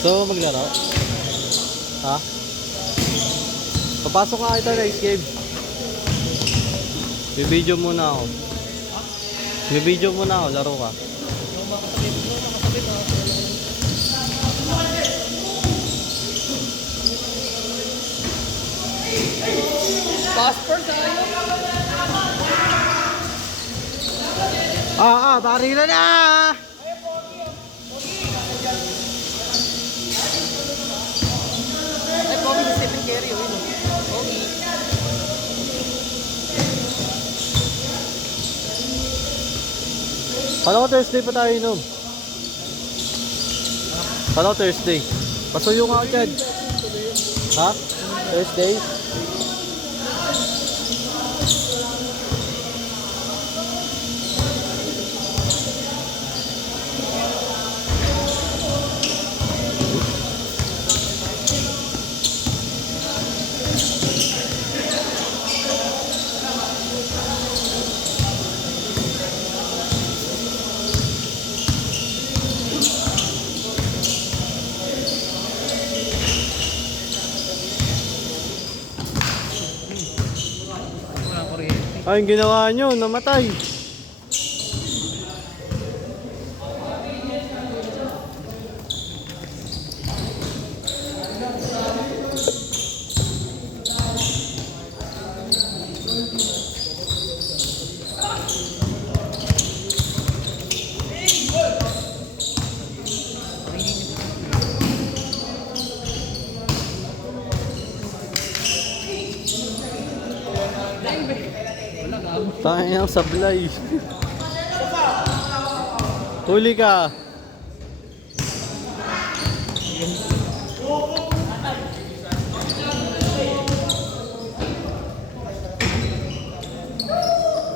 So, maglaro? Ha? Papasok nga kita na escape. Bibidyo muna ako. Bibidyo muna ako, laro ka. Passport tayo. Barila na! Ay, Pogi sa Stephen Curry. Pogi. Kala ko Thursday pa tayo inom. Kala ko Thursday. Pasuyo nga ako dyan. Ha? Thursday? Wala kuryente. Ay, yung ginawa nyo, namatay. Tayo ng sablay. Huli ka.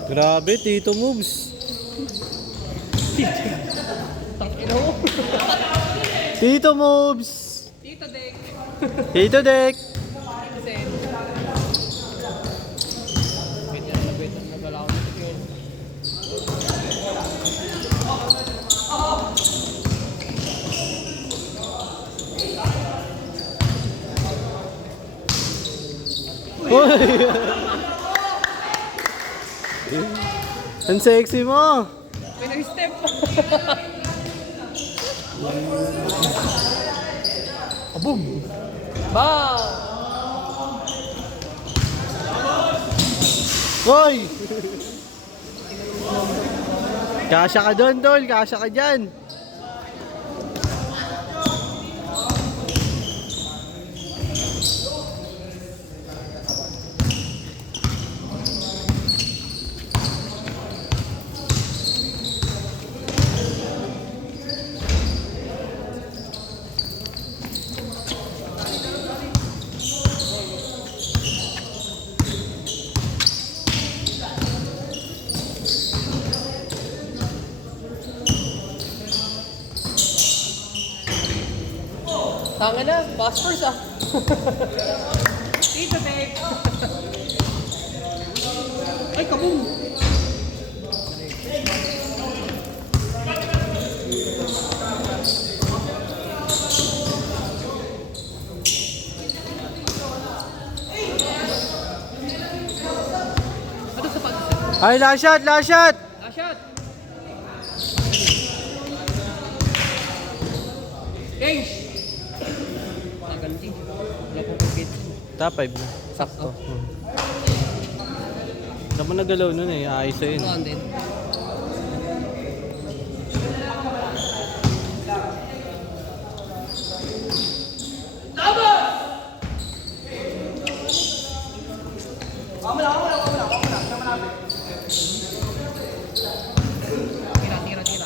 Grabe, Tito Moves. Tangina mo. Tito Moves. Tito Dek. Tito Dek. Tito Sen. Wait na nagalaw nito yun. Ang sexy mo. May nag-step. Kaboom! Ba! Hoy! Kasya ka doon, Tol. Kasya ka dyan. Tanga na, passport ah. Tito Dek. Ay, kaboom! Ano sa pag... Ay, last shot, last shot. Ah, shot! Change! Naganti. Wala pong pagkit. Top 5 na. Sakto. Naman nagalaw nun eh. Ayos sa yun. Ano din? Tira.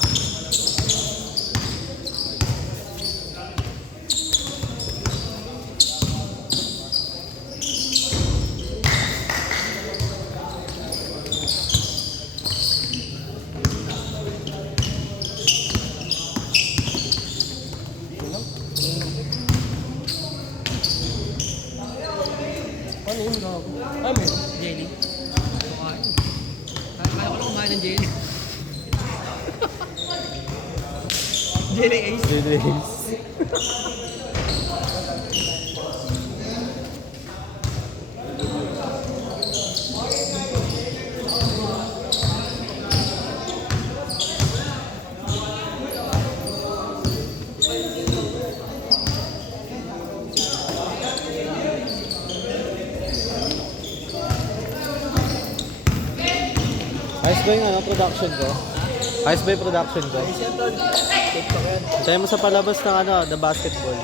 Ano yun? Ay, may jelly. Kumain. Kaya ko lang kumain ng jelly. Jelly Ace. It is. Ayos ba yung ano, production ko? Ayos ba yung production ko? Tayo mo sa palabas ng ano, the basketball.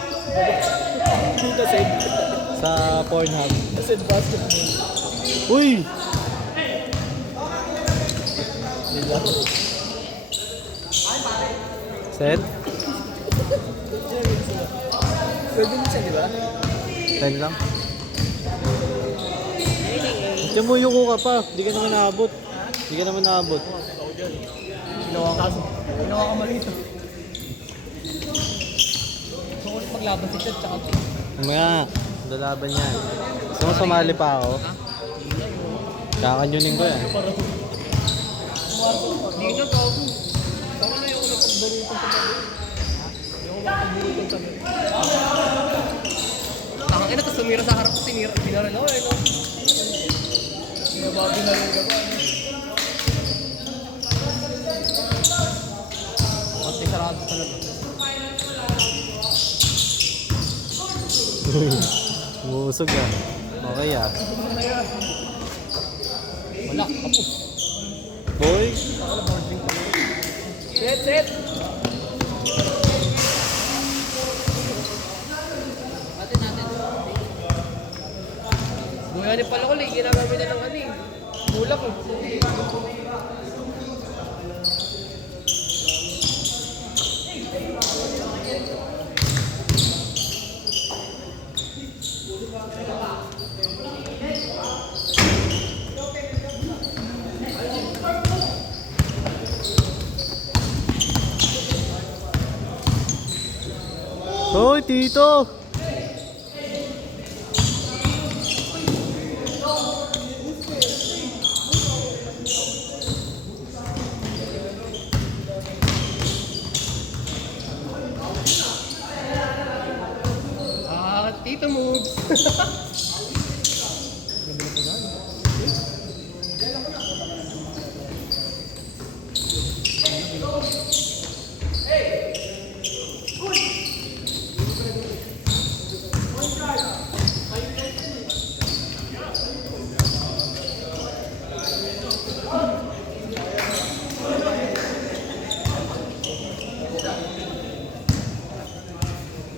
Sa Pornhub. Kasi basketball. Uy! Set? Pwede mo siya, di ba? 10 lang. Diyan mo yuko ka pa. Di ka naman naabot. Di ka naman naabot. Ginawa ka malito. Gusto ko ulit maglaban si Chad, tsaka Mamaya, lalaban yan. Gusto mo sumali pa ako? Kakanyunin ko yan. hindi na to. Saka na yung pagbarutan sa bago. Yung pagbarutan sa bago. Takang ina, tapos sumira sa harap ko, pinara na ako eh, no? Binababi na rin ka ba? Konti sarado talaga. Umusog ah. Okay ah. Wala, kapos. Boy! Set! Natin. Buhay ni pala ko, ginagawa na ng ano eh. Bulak eh. Hoy, Tito! Tito moves.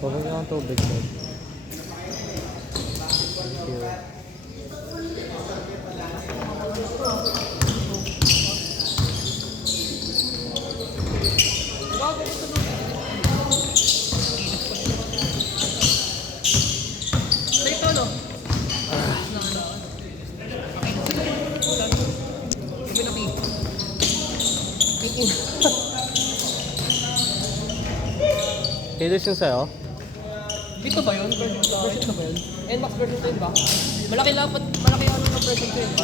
Pagod na ang tubig ko. Thank you. Sa ito, no? Kuminaki. Kilos yung sa'yo? Dito ba yun? Version ba yun? NMAX version 10 ba? Malaki ano ng version 10 ba?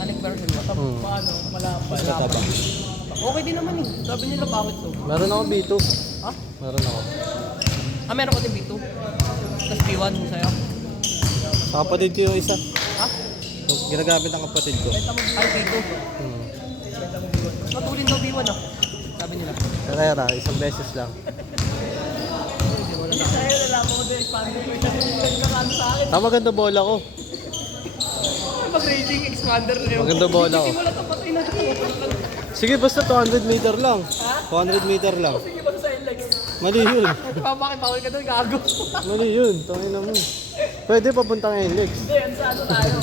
Anong version ba? Paano? Mas mataba. Okay din naman eh. Sabi nila bakit to? Meron ako B2. Ha? Meron ako. Meron ko din B2. Tapos B1 mo sa'yo. Sa kapatid ko yung isa. Ha? Yung ginagamit ng kapatid ko. Benta mo ay B2. Hmm. Mas matulin daw B1 ah. Sabi nila. Kaya isang beses lang. Sa'yo nalaman ko din. Paano ko yung nagkakano sa akin? Maganda bola ko. Pag-raging expander na yun. Maganda bola ko. Hindi wala kapatay na ito. Sige, basta 200 meter lang. Ha? 200 meter lang. Sige ba sa NLEX? Mali yun. Bakit bawal ka doon? Gago. Mali yun. Tangin na mo. Pwede papuntang NLEX. Hindi, yan sa ano tayo.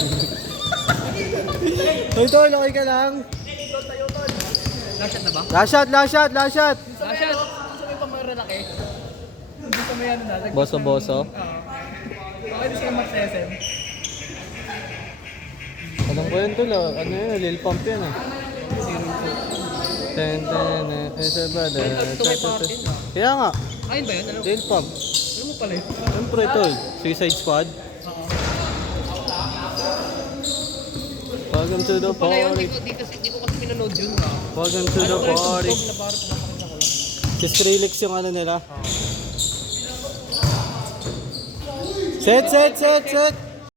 Hoy, tol, okay ka lang? Tayo, tol. Last shot na ba? Last shot, last shot, last shot! Last shot. Sa may pamamalaki. Hindi sa may ano na. Boso-boso. Okay, di sila Max SM. Alam ko yun, tol. Ano yun? Lil Pump yan eh. Ten, isa ba? Ito may patin. Kaya nga, Ayun ba yun? Ano? Lil Pump. Ano mo pala yun? Siyempre, tol. Suicide Squad. Oo. Welcome to the Pala yun, party. di ko kasi pinanood yun. Welcome to the party. Na parang pinapakita ko lang. Si Skrillex yung ano nila. Set, set, set, set.